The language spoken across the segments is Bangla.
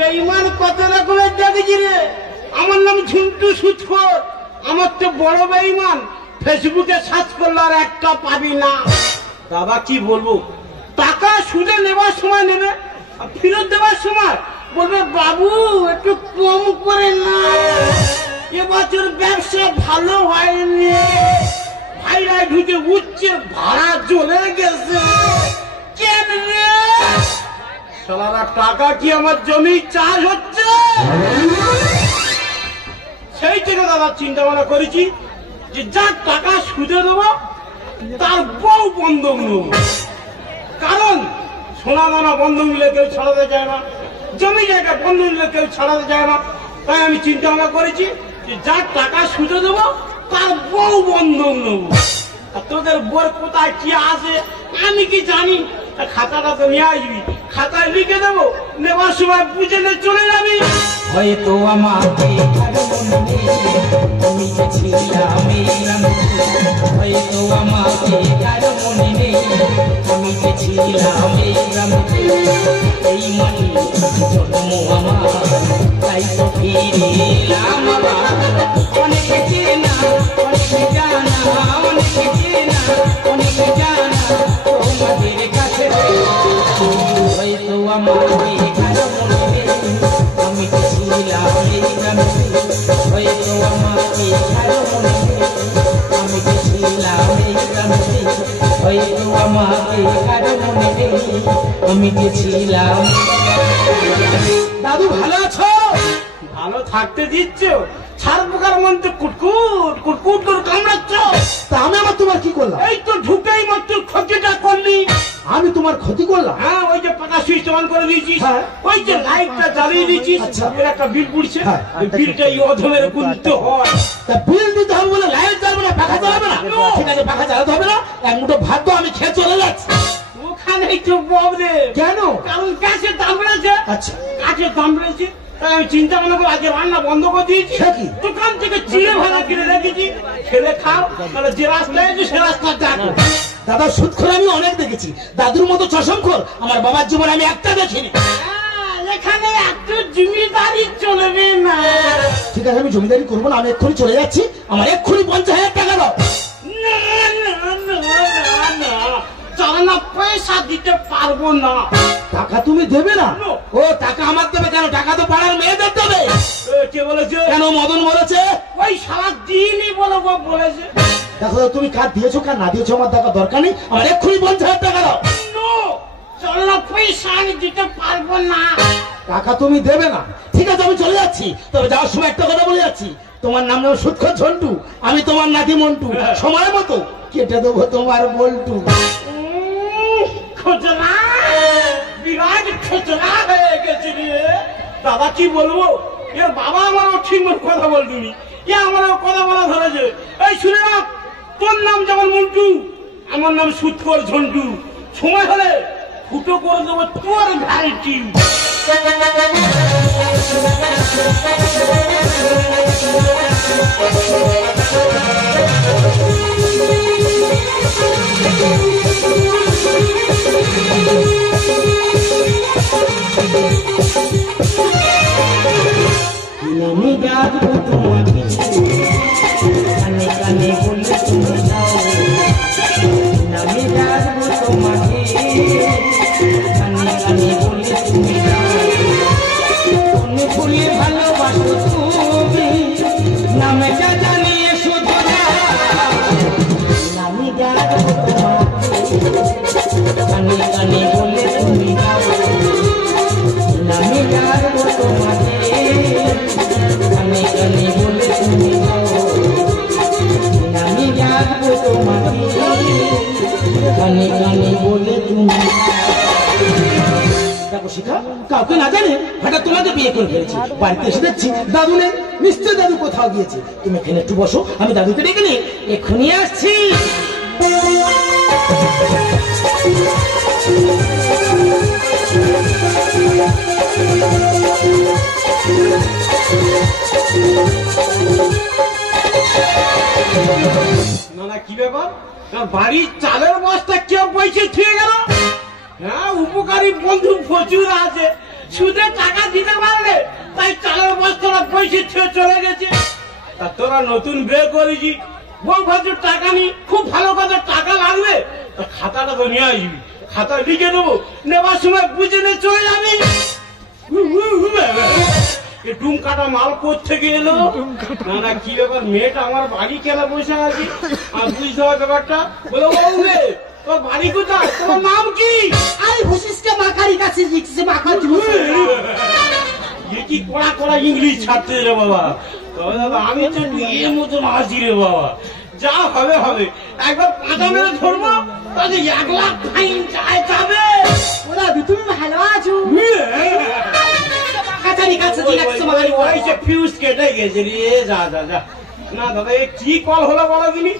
বেঈমান কত রকমের দেখেছি রে। আমার নাম ঝুন্টু সুৎখোর, আমার তো বড় বেঈমান। ফেসবুকে সার্চ করলে আর একটা পাবি না। দাদা কি বলবো, টাকা সুদে নেবার সময় নেবে, আর ফেরত দেওয়ার সময় বলবে বাবু একটু কম করে না, এবছর ব্যবসা ভালো হয়নি, ভাইরা ঢুকে উঠছে, ভাড়া চলে গেছে। কেন রে সালারা, টাকা কি আমার জমি চাষ হচ্ছে? সেই থেকে দাদা চিন্তা ভাবনা করেছি যে যার টাকা সুদে দেবো তার বউ বন্ধক নেব। কারণ সোনা দানা বন্ধক নিলে কেউ ছাড়াতে যায় না, জমি জায়গা বন্ধক নিলে কেউ ছাড়াতে যায় না। তাই আমি চিন্তা ভাবনা করেছি যে যার টাকা সুদে দেবো তার বউ বন্ধক নেব। আর তোদের বউর কোথায় কি আছে আমি কি জানি? খাতাটা তো নিয়ে আসবি, খাতায় লিখে দেবো, নেবার সময় বুঝে নে চলে যাবি। হয়তো আমাকে আমি যে ছিলাম, হয়তো আমাকে কারো মনে নেই আমি যে ছিলাম এই মাটি জন্ম আমার, তাই তো ফিরে এলাম আবার। অনেকে চেনা অনেকে জানা, অনেকে চেনা অনেকে জানা তোমাদের কাছে, হয়তো আমাকে কারো মনে নেই আমি যে ছিলাম এই গ্রামে, হয়তো আমাকে কারো মনে নেই আমি যে ছিলাম এই গ্রামে, হয়তো আমাকে কারো মনে নেই আমি যে ছিলাম। দাদু ভালো আছো? ভালো থাকতে দিচ্ছ? ছাড় পোকার মন্ত্র কুটকুট কুটকুট করে কামড়াচ্ছ। তা আমি আবার তোমার কি করলাম? এই তো ঢুকেই মাত্র ক্ষতিটা করলি। আমি তোমার ক্ষতি করলাম? হ্যাঁ, ওই যে পাতা সুইচ অন করে দিয়েছিস, হ্যাঁ। ওই যে লাইটটা জ্বালিয়ে দিয়েছিস, আচ্ছা। এর একটা বিল পড়ছে, হ্যাঁ। ওই বিলটা এই অধমের গুনতে হয়। তা বিল দিতে হবে বলে লাইট জ্বালবে না, পাখা জ্বালাবে না? ঠিক আছে, পাখা জ্বালাতে হবে না, এক মুঠো ভাত তো আমি খেয়ে চলে যাচ্ছি। ওখানেই তো প্রবলেম। কেন? কারণ গ্যাসের দাম বেড়েছে। আচ্ছা। কাঠের দাম বেড়েছে, তাই আমি চিন্তা ভাবনা করে আজকে রান্না বন্ধ করে দিয়েছি। সে কি? দোকান থেকে চিড়ে ভাজা কিনে রেখেছি, খেলে খাও, তাহলে যে রাস্তায় আছে সে রাস্তা দেখো। দাদা সুদখোর আমি অনেক দেখেছি, দাদুর মতো চশমখোর আমার বাবার জীবনে আমি একটা দেখিনি। এখানে একটু জমিদারি চলবে না। ঠিক আছে, আমি জমিদারি করবো না, আমি এক্ষুনি চলে যাচ্ছি, আমার এক্ষুনি 50,000 টাকা দাও। না না না না না, যারা না পয়সা দিতে পারবো না। টাকা তুমি দেবে না? No. ও টাকা আমার দেবে কেন? টাকা তো পাড়ার মেয়েদের দেবে। কে বলেছে? কেন মদন বলেছে? ওই সারা দিনই বলেছে। দেখো তুমি কার দিয়েছো কার না দিয়েছো আমার দেখা দরকার নেই, আমার এক্ষুনি 50,000 টাকা দাও। নো, যারা না পয়সা আমি দিতে পারবো না। টাকা তুমি দেবে না? ঠিক আছে, আমি চলে যাচ্ছি, তবে যাওয়ার সময় একটা কথা বলে যাচ্ছি, তোমার নাম যেমন সুৎখোর ঝন্টু, আমি তোমার নাতি মন্টু, সময় মতো কেটে দেবো তোমার বল্টু। খোঁজনা বিরাট খোঁজনা হয়ে গেছে রে। দাদা কি বলবো, এর বাবা আমারও ঠিক মতো কথা বলতুনি, এ আমারও কথা বলা ধরেছে। এই শুনে রাখ, তোর নাম যেমন মন্টু, আমার নাম সুৎখোর ঝন্টু। সময় হলে ফুটো করে দেবো তোর ভ্যারাইটি। আমি ডাকবো তোমাকে, কানে কানে বলে তুমি যাও, আমি ডাকবো তোমাকে, কানে কানে বলে তুমি যাও, মনে ভুলে ভালোবাসো তুমি, নামটা জানিয়ে শুধু আমি ডাকবো তোমাকে, কানে কানে বলে তুমি যাও, আমি ডাকবো তোমাকে, কানে কানে বলে তুমি যাও, আমি ডাকবো তোমাকে, কানে কানে বলে তুমি। দেখো শিখা, কাউকে না জানে হঠাৎ তোমাকে বিয়ে করে ফেলেছি, বাড়িতে এসে দেখছি দাদু নেই, নিশ্চয় দাদু কোথাও গিয়েছে। তুমি এখানে একটু বসো, আমি দাদুকে ডেকে নিই, এক্ষুনি আসছি। না না, কি ব্যাপার? বাড়ির চালের বস্তা কেউ পয়সা ছুঁয়ে গেল? হ্যাঁ, উপকারী বন্ধু প্রচুর আছে, সুদে টাকা দিতে পারলে তাই চালের বস্তাটা পয়সা ছেড়ে চলে গেছে। তা তোরা নতুন বিয়ে করেছি, বউ ভাজুর টাকা নি, খুব ভালো কথা, টাকা লাগবে তা খাতাটা তো নিয়ে আসবি, খাতা লিখে দেবো, নেবার সময় বুঝে নিয়ে চলে যাবি। ডুম কাটা মাল থেকে এলো না না, কি ব্যাপার, মেয়েটা আমার বাড়ি কেনা বসে আছি, আর বুঝতে হবে ব্যাপারটা। বলো বউ রে, তোর বাড়ি কোথায়, তোর নাম কি? আরে হুসিসকে মাকারি কাছে লিখছে মাকার কি কড়া কড়া ইংলিশ ছাড়তে রে বাবা। তবে দাদা আমি তো একটু এর মতন আছি রে বাবা, যা হবে হবে, একবার পাঁচা মেরে ধরবো তাহলে 1 লাখ ফাইন চায় যাবে। ওরা তুমি ভালো আছো? মাকারি কাছে লিখছে মাকারি ওইসে ফিউজ কেটে গেছে রে, যা যা যা। না দাদা এ কি কল হলো বলো দিনি,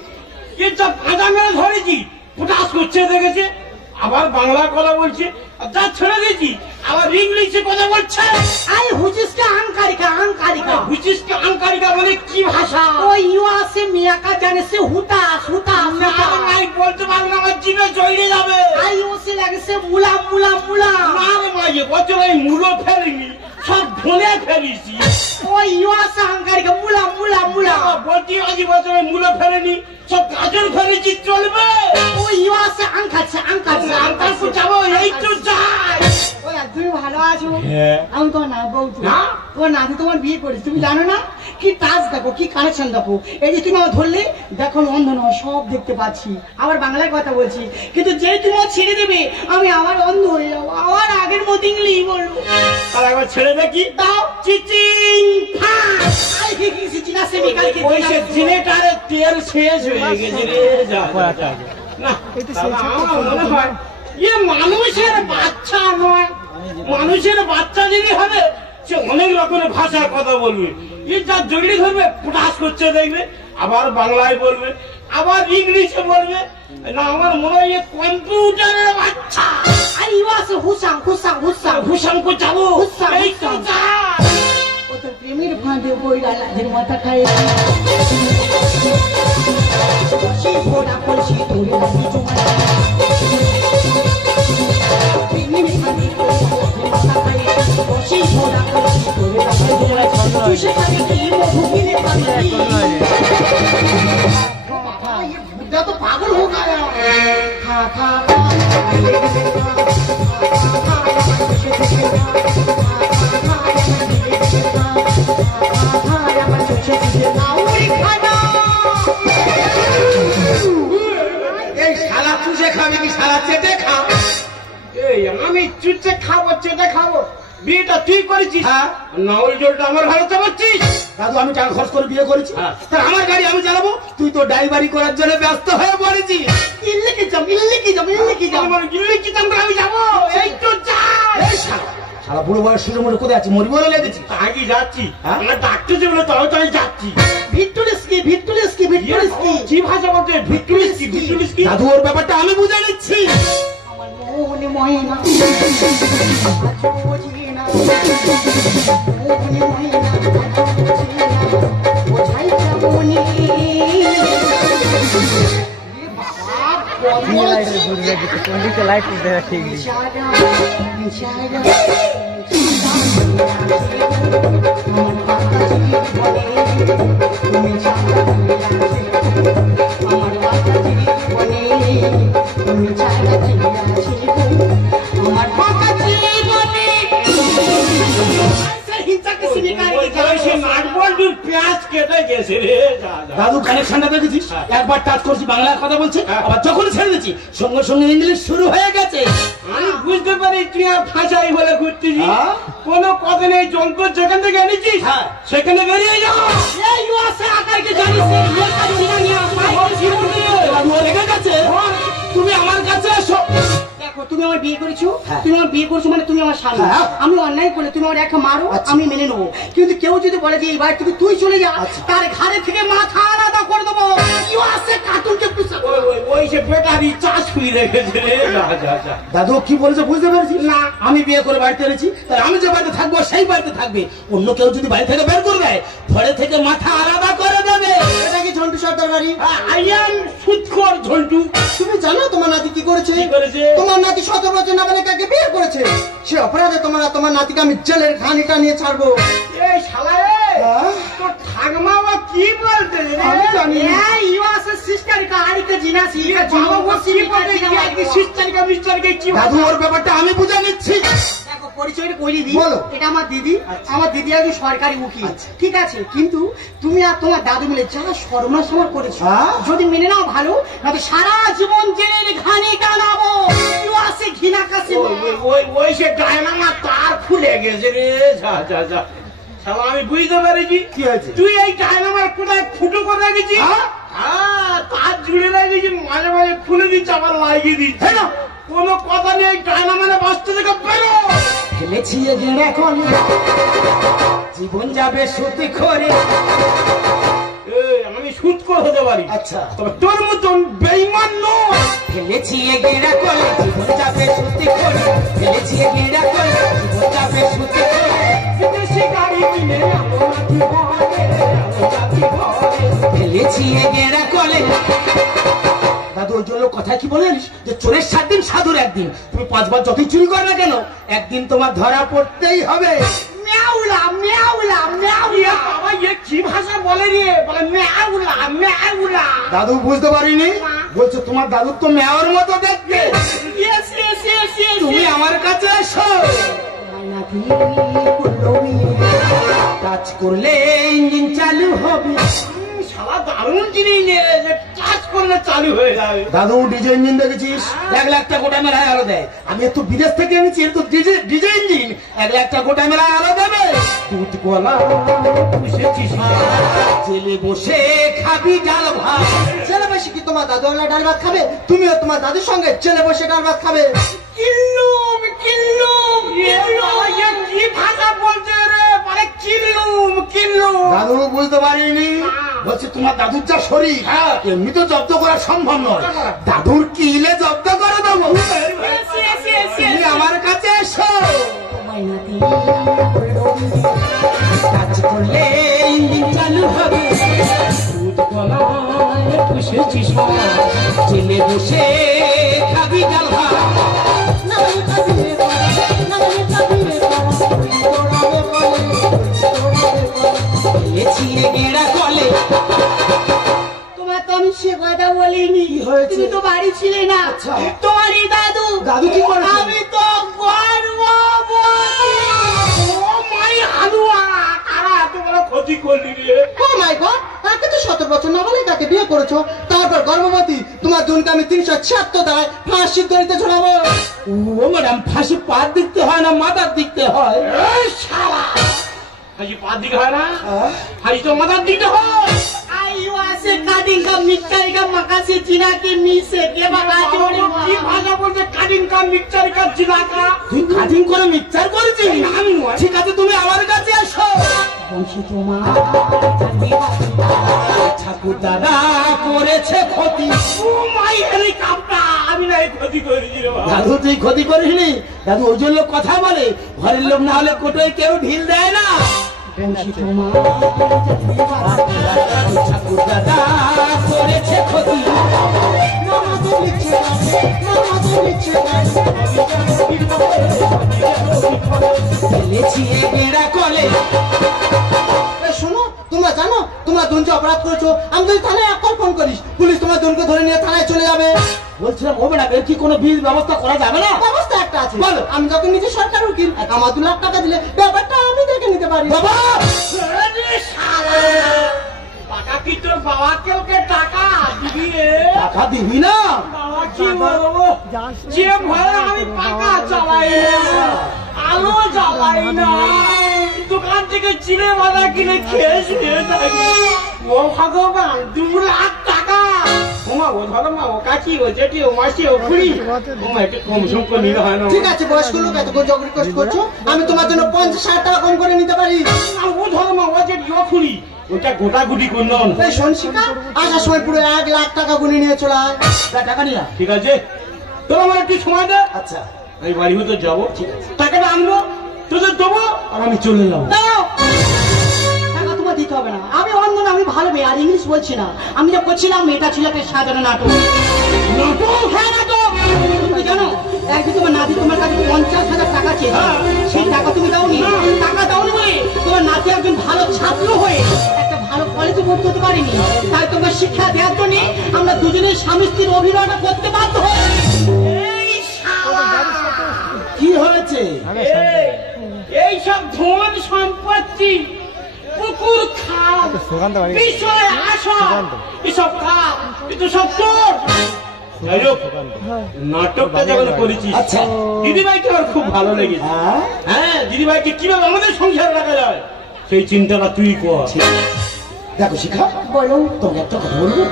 কি যা পাঁচা মেরে ধরেছি ফুটাস করছে দেখেছে, আবার বাংলা কথা বলছে, আর যা ছেড়ে দিয়েছি আবার ইংলিশে কথা বলছে। আরে হুসিসকে আঙ্কারিকা আঙ্কারিকা বুঝিসকে আঙ্কারিকা মানে কি ভাষা? ও ইউআসে মিয়াকা জানে সে হুতাস হুতাস নাই বলতে পারবো না, আমার জিভে জড়িয়ে যাবে। আই ওসে লাগছে মুলা মুলা মুলা না রে মাঝে বছর আমি মূলো ফেলিনি, সব ধনে ফেলিছি। ও ইউআসে আঙ্কারিকা মুলা মুলা মুলা বলছি আজ বছর আমি মূলো ফেলিনি, সব গাজর ফেলেছি, চলবে? ও ইউআসে আঙ্কাছে আঙ্কাছে আঙ্কালপুর যাবো, এই তো যাই। ওরা তুমি ভালো আছো? হ্যাঁ। আমি তোমার না বলছি না? তোমার নাতি তোমার বিয়ে করেছি, তুমি জানো না? কি টাচ দেখো, কি কানেকশন দেখো, এই যে তুমি আমার ধরলে দেখো, অন্ধ নয়, সব দেখতে পাচ্ছি, আবার বাংলায় কথা বলছি, কিন্তু যেই তুমি আমার ছেড়ে দেবে আমি আবার অন্ধ হয়ে যাবো, আবার আগের মতো ইংলিশ বলবো। আর একবার ছেড়ে দেখি, দাও চিচিং ফাঁস। আই কি চিনা সে বিকালকে ওই সে জেনেটারের তেল শেষ হয়ে গেছে রে, যা যা, যা। না দাদা, আমার মনে হয় এ মানুষের বাচ্চা নয়, মানুষের বাচ্চা যদি হবে সে অনেক রকমের ভাষার কথা বলবে, এ যা জড়িয়ে ধরবে ফুটাস করছে দেখবে, আবার বাংলায় বলবে, আবার ইংলিশে বলবে। না আমার মনে হয় এ কম্পিউটারের বাচ্চা। আই ইউআসে হুসাং হুসাং হুসাং ভূষণ কো যাবো, হুসাং এই তো যা। ও তো প্রেমের ফাঁদে বইরা লাজের মাথা খায়, সে ঘোড়া কলসি ধরে রাখি তোমার প্রেমের ফাঁদে মাথা খায়, সে ঘোড়া কলসি ধরে রাখি তোমার তুই সেখানে কি মধু কিনে খাবি? বাবা ये बुड्ढा तो पागल हो गया। खा खा खा এই শালা চুষে খাবি কি শালা চেটে খা? এই আমি চুষে খাবো, চেটে খাবো, বিয়েটা তুই করেছিস, হ্যাঁ। নাওল জলটা আমার ঘরে চাপাচ্ছিস। দাদু আমি টাকা খরচ করে বিয়ে করেছি, হ্যাঁ। তা আমার গাড়ি আমি চালাবো, তুই তো ড্রাইভারি করার জন্য ব্যস্ত হয়ে পড়েছিস। ইল্লে কি যাম ইল্লে কি যাম ইল্লে কি যাম আমার গিলে কি চামড়া আমি যাবো, এই তো যাই। এই শালা, শালা বুড়ো বয়স শুরু মনে কোথায় আছি, মরি বলে লেগেছি। আগে যাচ্ছি, হ্যাঁ? আমার ডাক্তার যে বলে তবে তো আমি যাচ্ছি। ভিক্টোরিয়াসকি ভিক্টোরিয়াসকি ভিক্টোরিয়াসকি কি ভাষা বলতে, ভিক্টোরিয়াসকি ভিক্টোরিয়াসকি? দাদু ওর ব্যাপারটা আমি বুঝে নিচ্ছি। আমার মনে ময়না আজ বুঝি না, মনে ময়না আজ বুঝি না, বোঝাই কেমনি লাইট ঠিক ইশারা ইশারা আমার পেঁয়াজ কেটে গেছে রে, যা যা। দাদু কানেকশনটা দেখেছিস, একবার টাচ করছি বাংলায় কথা বলছে, হ্যাঁ। আবার যখন ছেড়ে দিচ্ছি সঙ্গে সঙ্গে ইংলিশ শুরু হয়ে গেছে। আমি বুঝতে পারি তুই আর ফাঁসাই বলে ঘুরতেছিস, হ্যাঁ। কোনো কথা নেই, যন্ত্র যেখান থেকে এনেছিস হ্যাঁ। সেখানে বেরিয়ে যাও। এই ইউএসএ আকারকে জানিস ইয়ে কাজ নিয়া দাদু ও লেগে গেছে, তুমি আমার কাছে এসো। দেখো তুমি আমার বিয়ে করেছো, হ্যাঁ। তুমি আমার বিয়ে করছো মানে তুমি আমার স্বামী, হ্যাঁ। আমি অন্যায় করলে তুমি আমার একটা মারো, আচ্ছা। আমি মেনে নেবো, কিন্তু কেউ যদি বলে যে এই বাড়ি থেকে তুই চলে যা, আচ্ছা। তার ঘাড়ে থেকে মাথা আলাদা করে দেবো। ইউএসএ কার্টুনকে পুষাবো। ওই সে বেটারি চাষ খুঁজে রেখেছে রে, যা যা যা। দাদু কি বলেছে বুঝতে পেরেছিস? না। আমি বিয়ে করে বাড়িতে এনেছি, তাই আমি যে বাড়িতে থাকবো সেই বাড়িতে থাকবে, অন্য কেউ যদি বাড়ি থেকে বের করে দেয় ধরে থেকে মাথা আলাদা করে দেবে। এটা কি ঝন্টু সর্দার বাড়ি? আই এম সুৎখর ঝন্টু। তুমি জানো তোমার নাতি কি করেছে? কি করেছে? তোমার নাতি 17 বছর নাবালিকাকে বিয়ে করেছে। সে অপরাধে তোমার নাতিকে আমি জেলের ঘানিটা নিয়ে ছাড়বো। এই শালা রে, তোর ঠাকমা বা কি বলতে রে? আমি জানি না। বাবা ও কি বলতে কি একই সিস্টারিকা মিস্টারিকা কি দাদু ওর ব্যাপারটা আমি বুঝে নিচ্ছি। দেখো পরিচয়টা করিয়ে দিই। বলো। এটা আমার দিদি। আমার দিদি একজন সরকারি উকিল। ঠিক আছে, কিন্তু তুমি আর তোমার দাদু মিলে যা সর্বনাশ আমার করেছো, যদি মেনে নাও ভালো, না তো সারা জীবন জেলের ঘানি টানাবো। আসে ঘৃণা কাছে ওই সে ডায়নামা তার খুলে গেছে রে। যা যা যা শালা, আমি বুঝতে পেরেছি কি হয়েছে? তুই এই ডায়নামার কোথায় ফুটো করে রেখেছিস। হ্যাঁ, তার জুড়ে রেখেছি, মাঝে মাঝে খুলে দিচ্ছে আবার লাগিয়ে দিচ্ছে। কোনো কথা নেই, ডায়নামারে বাঁচতে থেকে বেরো। ফেলেছি গেড়ে কলে, জীবন যাবে সত্যি করে। আমি সুৎখর হতে পারি, আচ্ছা, তবে তোর মতন বেঈমান নয়। ফেলেছি গেড়ে কলে, জীবন যাবে সত্যি করে। ফেলেছি গেড়ে কলে, জীবন যাবে সত্যি করে। বিদেশি গাড়ি কিনে আমার নাতি ঘরে, আমার নাতি ঘরে। ফেলেছি গেড়ে কলে। দাদু ওই জন্য কথা কি বলে জানিস, যে চোরের 7 দিন সাধুর 1 দিন। তুমি 5 বার যতই চুরি করো না কেন, একদিন তোমার ধরা পড়তেই হবে। মেয়াউলা মেয়াউলা মেয়াউলা। বাবা এ কি ভাষা বলে রে? বলে মেয়াউলা মেয়াউলা। দাদু বুঝতে পারিনি, বলছো তোমার দাদুর তো মেয়র মতো দেখতে। Yes yes yes yes. তুমি আমার কাছে এসো। কাজ করলে ইঞ্জিন চালু হবে। শালা দারুণ জিনিস রে, যে কাজ করলে চালু হয়ে যাবে। দাদু ডিজে ইঞ্জিন দেখেছিস? 1 লাখ টাকা গোটা মেলায় আলো দেয়। আমি একটু বিদেশ থেকে এনেছি, এর তো ডিজে ইঞ্জিন 1 লাখ টাকা গোটা মেলায় আলো দেবে। দুধ কলা পুষেছিস, জেলে বসে খাবি ডাল ভাত। জেলে বসে কি তোমার দাদু একলা ডাল ভাত খাবে? তুমিও তোমার দাদুর সঙ্গে জেলে বসে ডাল ভাত খাবে? কিল্লুম কিল্লুম এ বাবা এ কি ভাষা বলছে রে? বলে কিল্লুম কিল্লুম। দাদু বুঝতে পারিনি, বলছে তোমার দাদুর যা শরীর, এমনি তো জব্দ করা সম্ভব নয়। দাদুর কিলে জব্দ করে দেবো। ইয়েস ইয়েস ইয়েস তুমি আমার কাছে এসো। কাজ করলে ইঞ্জিন চালু হবে। দুধ কলায় পুষেছিস, জেলে বসে খাবি ডাল ভাত। ফেলেছি গেড়া কলে। তোমার তো আমি সে কথা বলিনি। তুমি তো বাড়ি ছিলে না। তোমারই দাদু। দাদু কি করেছে? আমি তো গর্ভবতী। ও মাই হালুয়া, কারা এত বড় ক্ষতি করলি রে? ও মাই গড, তাকে তো 17 বছর নাবালিকাকে বিয়ে করেছো, তারপর গর্ভবতী। তোমার দুনকে আমি 376 দ্বারায় ফাঁসির দড়িতে ঝোলাবো। ও ম্যাডাম, ফাঁসি পার দিতে হয় না মাথার দিতে হয়? এই শালা, হাজি পা দিকে হয় না, হাজি তো মাথার দিকে হয়। आयु आसे काटिंग का मिक्सचर का मकासे जिना के मी से के बाबा जोड़े কি ভাষা বলছে? কাটিং কা মিক্সচার কা জিলাকা। তুই কাটিং করে মিক্সচার করেছিস? আমি নয়। ঠিক আছে, তুমি আমার কাছে এসো। বংশী তোমার ঠাকুর দাদা করেছে ক্ষতি। ও মাই হেলিকপ্টার, আমি না এই ক্ষতি করেছি রে বাবা। দাদু তুই ক্ষতি করিসনি? দাদু ওই জন্য কথা বলে, ঘরের লোক না হলে কোটোয় কেউ ঢিল দেয় না। বংশী তোমার ঠাকুর দাদা করেছে ক্ষতি। ফেলেছি গেড়া কলে। শোনো, তোমরা জানো তোমরা দুনকে অপরাধ করেছো। আমি যদি থানায় একবার ফোন করিস, পুলিশ তোমার দুনকে ধরে নিয়ে থানায় চলে যাবে। বলছিলাম ও ম্যাডাম, এর কি কোনো বিল ব্যবস্থা করা যাবে না? ব্যবস্থা একটা আছে। বলো। আমি যখন নিজে সরকার উকিল, আমার 2 লাখ টাকা দিলে ব্যাপারটা আমি দেখে নিতে পারি। বাবা, আরে শালা, টাকা কি তোর বাবাকে ওকে টাকা দিবি রে? টাকা দিবি না? বাবা কি বলবো, যে ভয়ে আমি পাকা চালাই না, আলো জ্বালাই না, দোকান থেকে চিড়ে বাঁধা কিনে খেয়ে শুয়ে থাকি। ও ভগবান, 2 লাখ টাকা। ওমা ও ধরো মা, ও কাকি, ও জেঠি, ও মাসি, ও খুড়ি, ওমা একটু কম সম করে নিলে হয় না? ঠিক আছে, বয়স্ক লোক এত জগ রিকোয়েস্ট করছো, আমি তোমার জন্য 50-60 টাকা কম করে নিতে পারি। ও ধরো মা, ও জেঠি, ও খুড়ি, ওটা গোটাগুটি করলাম। এই শোন শিখা, আসার সময় পুরো 1 লাখ টাকা গুনে নিয়ে চলে আয়। টাকা নিলাম। ঠিক আছে, তোর আমার একটু সময় দে। আচ্ছা, আমি বাড়ি হতে যাবো, ঠিক আছে, টাকাটা আনবো, তোদের দেবো, আর আমি চলে যাবো। দাও টাকা তোমার দিতে হবে আর ইংলিশ বলছি না। আমি যা করছিলাম এটা ছিল একটা সাধারণ নাটক। হ্যাঁ নাটক। তুমি জানো একদিন তোমার নাতি তোমার কাছে 50,000 টাকা চেয়েছে, সেই টাকা তুমি দাওনি। টাকা দাওনি বলে তোমার নাতি একজন ভালো ছাত্র হয়ে একটা ভালো কলেজে ভর্তি হতে পারেনি। তাই তোমার শিক্ষা দেওয়ার জন্য আমরা দুজনের স্বামী স্ত্রীর অভিনয়টা করতে বাধ্য হই। কি হয়েছে? এই সব ধন সম্পত্তি, পুকুর খাল, বিষয় আসর, এসব কাজ কিন্তু সব তোর। যাই হোক, নাটকটা যখন করেছিস, আচ্ছা। দিদিভাইকে আমার খুব ভালো লেগেছে। হ্যাঁ, দিদিভাইকে কিভাবে আমাদের সংসারে রাখা যায় সেই চিন্তাটা তুই কর। দেখো শিখা, বলো। তোমাকে একটা কথা বলবো।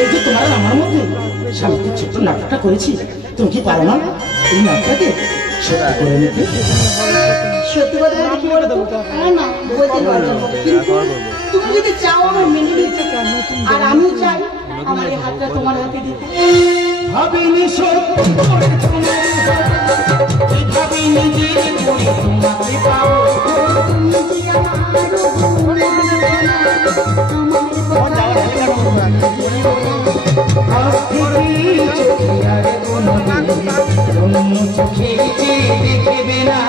এই যে তোমার আমার মধ্যে স্বামীকে ছোট্ট নাটকটা করেছি, তুমি কি পারো না এই নাটকটাকে সত্যি করে নিতে? সত্যি কথা বলতে কি বলতো? হ্যাঁ না বলতে পারবো, কিন্তু তুমি যদি চাও আমার মেনে নিতে, আর আমিও চাই আমার এই হাতটা তোমার হাতে দিতে। ভাবিনি সত্যি করে তোমার ভাবিনি যে তোমাকে পাবো। তুমি যে চোখে আর কোনো চোখে যে দেখবে না।